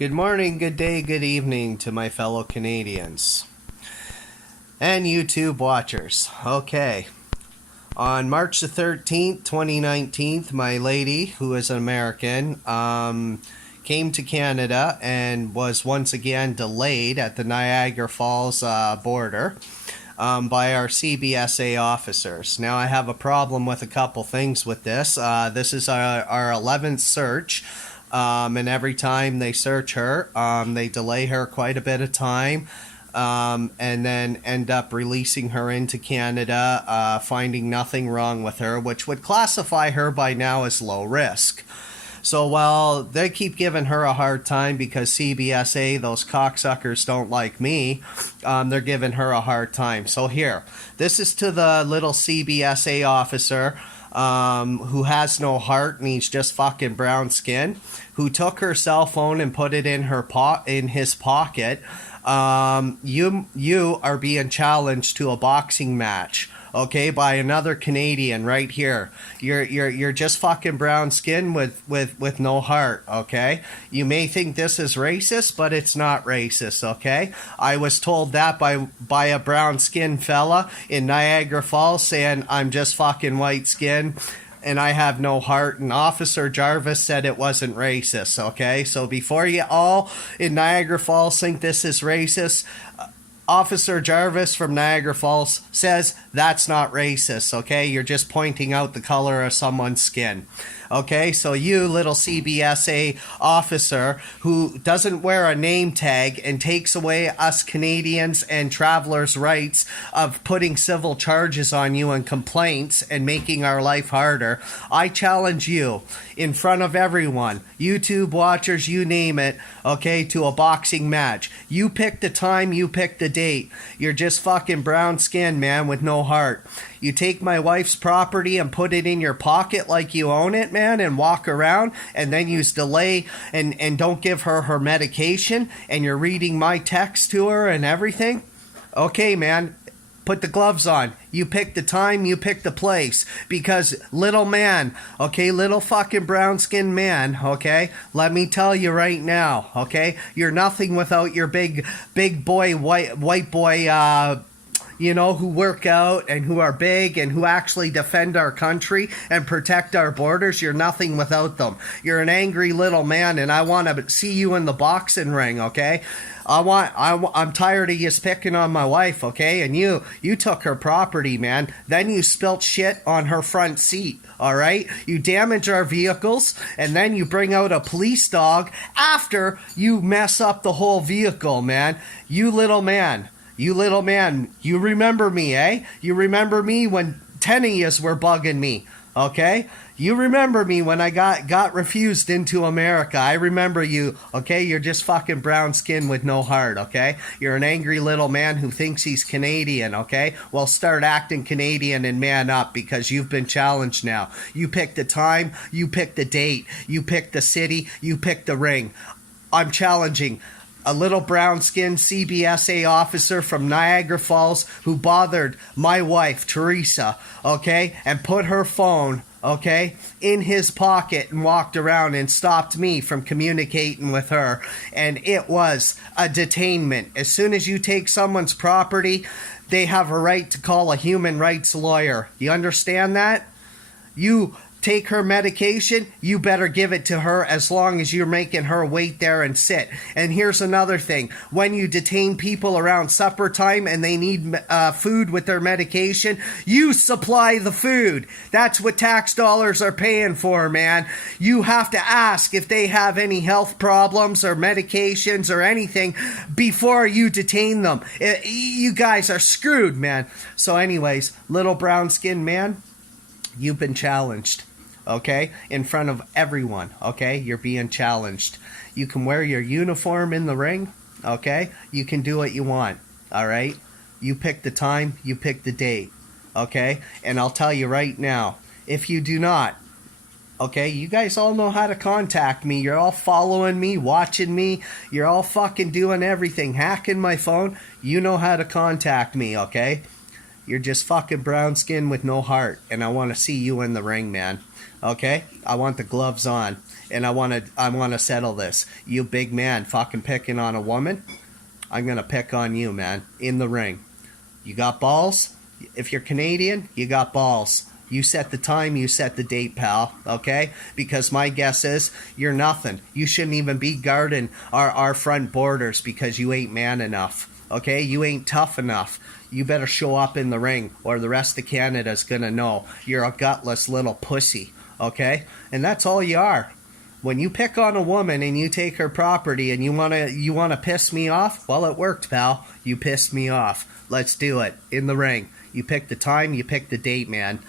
Good morning, good day, good evening to my fellow Canadians and YouTube watchers. Okay, on March the 13th, 2019, my lady, who is an American, came to Canada and was once again delayed at the Niagara Falls border by our CBSA officers. Now, I have a problem with a couple things with this. This is our 11th search. And every time they search her, they delay her quite a bit of time, and then end up releasing her into Canada, finding nothing wrong with her, which would classify her by now as low risk. So while they keep giving her a hard time because CBSA, those cocksuckers, don't like me, they're giving her a hard time. So here, this is to the little CBSA officer who has no heart and he's just fucking brown skin, who took her cell phone and put it in his pocket. You are being challenged to a boxing match, okay, by another Canadian right here. You're just fucking brown skin with no heart, okay? You may think this is racist, but it's not racist, okay? I was told that by a brown skinned fella in Niagara Falls saying I'm just fucking white skin and I have no heart, and Officer Jarvis said it wasn't racist, okay? So before you all in Niagara Falls think this is racist, Officer Jarvis from Niagara Falls says that's not racist, okay? You're just pointing out the color of someone's skin. Okay, so you little CBSA officer who doesn't wear a name tag and takes away us Canadians and travelers' rights of putting civil charges on you and complaints and making our life harder, I challenge you in front of everyone, YouTube watchers, you name it, okay, to a boxing match. You pick the time, you pick the date. You're just fucking brown skin, man, with no heart. You take my wife's property and put it in your pocket like you own it, man, and walk around, and then you delay and don't give her medication, and you're reading my text to her and everything. Okay, man, put the gloves on. You pick the time, you pick the place, because little man, okay, little fucking brown-skinned man, okay, let me tell you right now, okay, you're nothing without your big boy, white boy, you know, who work out and who are big and who actually defend our country and protect our borders. You're nothing without them. You're an angry little man, and I want to see you in the boxing ring, okay? I'm tired of you picking on my wife, okay? And you took her property, man. Then you spilt shit on her front seat, all right? You damage our vehicles, and then you bring out a police dog after you mess up the whole vehicle, man. You little man. You little man, you remember me, eh? You remember me when 10 of yous were bugging me, okay? You remember me when I got refused into America. I remember you, okay? You're just fucking brown skin with no heart, okay? You're an angry little man who thinks he's Canadian, okay? Well, start acting Canadian and man up, because you've been challenged now. You pick the time, you pick the date, you pick the city, you pick the ring. I'm challenging a little brown-skinned CBSA officer from Niagara Falls who bothered my wife, Teresa, okay, and put her phone, okay, in his pocket and walked around and stopped me from communicating with her. And it was a detainment. As soon as you take someone's property, they have a right to call a human rights lawyer. You understand that? You take her medication, you better give it to her as long as you're making her wait there and sit. And here's another thing. When you detain people around supper time and they need food with their medication, you supply the food. That's what tax dollars are paying for, man. You have to ask if they have any health problems or medications or anything before you detain them. You guys are screwed, man. So anyways, little brown-skinned man, you've been challenged. Okay, in front of everyone, okay? You're being challenged. You can wear your uniform in the ring, okay? You can do what you want, all right? You pick the time, you pick the date, okay? And I'll tell you right now, if you do not, okay, you guys all know how to contact me. You're all following me, watching me. You're all fucking doing everything, hacking my phone. You know how to contact me, okay? You're just fucking brown skin with no heart, and I want to see you in the ring, man. Okay? I want the gloves on, and I want to settle this. You big man fucking picking on a woman, I'm going to pick on you, man, in the ring. You got balls? If you're Canadian, you got balls. You set the time, you set the date, pal, okay? Because my guess is you're nothing. You shouldn't even be guarding our front borders because you ain't man enough, okay? You ain't tough enough. You better show up in the ring or the rest of Canada's gonna know you're a gutless little pussy, okay? And that's all you are. When you pick on a woman and you take her property and you wanna piss me off, well, it worked, pal. You pissed me off. Let's do it in the ring. You pick the time, you pick the date, man.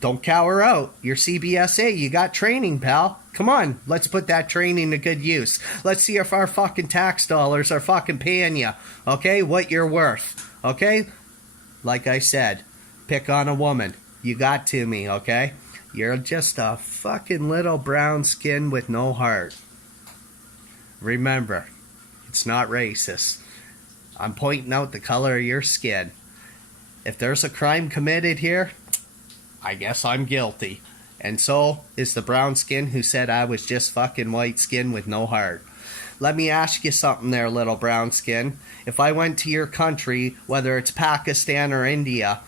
Don't cower out. You're CBSA. You got training, pal. Come on, let's put that training to good use. Let's see if our fucking tax dollars are fucking paying you, okay, what you're worth, okay? Like I said, pick on a woman. You got to me, okay? You're just a fucking little brown skin with no heart. Remember, it's not racist. I'm pointing out the color of your skin. If there's a crime committed here, I guess I'm guilty. And so is the brown skin who said I was just fucking white skin with no heart. Let me ask you something there, little brown skin. If I went to your country, whether it's Pakistan or India,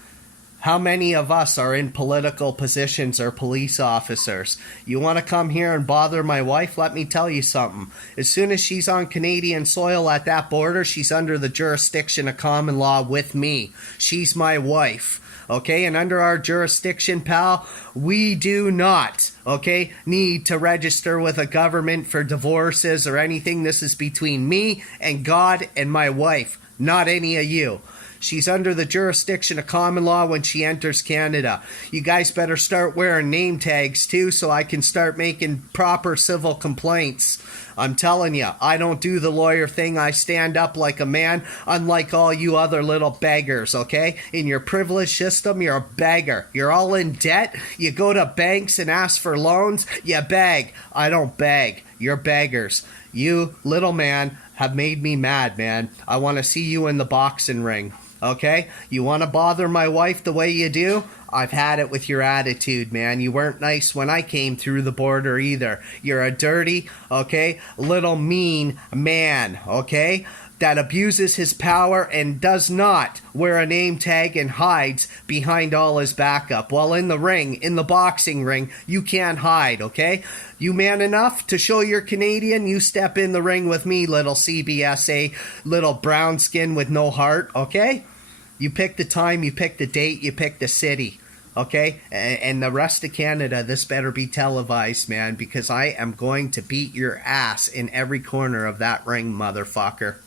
how many of us are in political positions or police officers? You want to come here and bother my wife? Let me tell you something. As soon as she's on Canadian soil at that border, she's under the jurisdiction of common law with me. She's my wife. Okay, and under our jurisdiction, pal, we do not, okay, need to register with a government for divorces or anything. This is between me and God and my wife, not any of you. She's under the jurisdiction of common law when she enters Canada. You guys better start wearing name tags too so I can start making proper civil complaints. I'm telling you, I don't do the lawyer thing. I stand up like a man, unlike all you other little beggars, okay? In your privileged system, you're a beggar. You're all in debt. You go to banks and ask for loans. You beg. I don't beg. You're beggars. You, little man, have made me mad, man. I want to see you in the boxing ring. Okay? You want to bother my wife the way you do? I've had it with your attitude, man. You weren't nice when I came through the border either. You're a dirty, okay, little mean man, okay, that abuses his power and does not wear a name tag and hides behind all his backup. Well, in the ring, in the boxing ring, you can't hide, okay? You man enough to show you're Canadian, you step in the ring with me, little CBSA, little brown skin with no heart, okay? You pick the time, you pick the date, you pick the city, okay? And the rest of Canada, this better be televised, man, because I am going to beat your ass in every corner of that ring, motherfucker.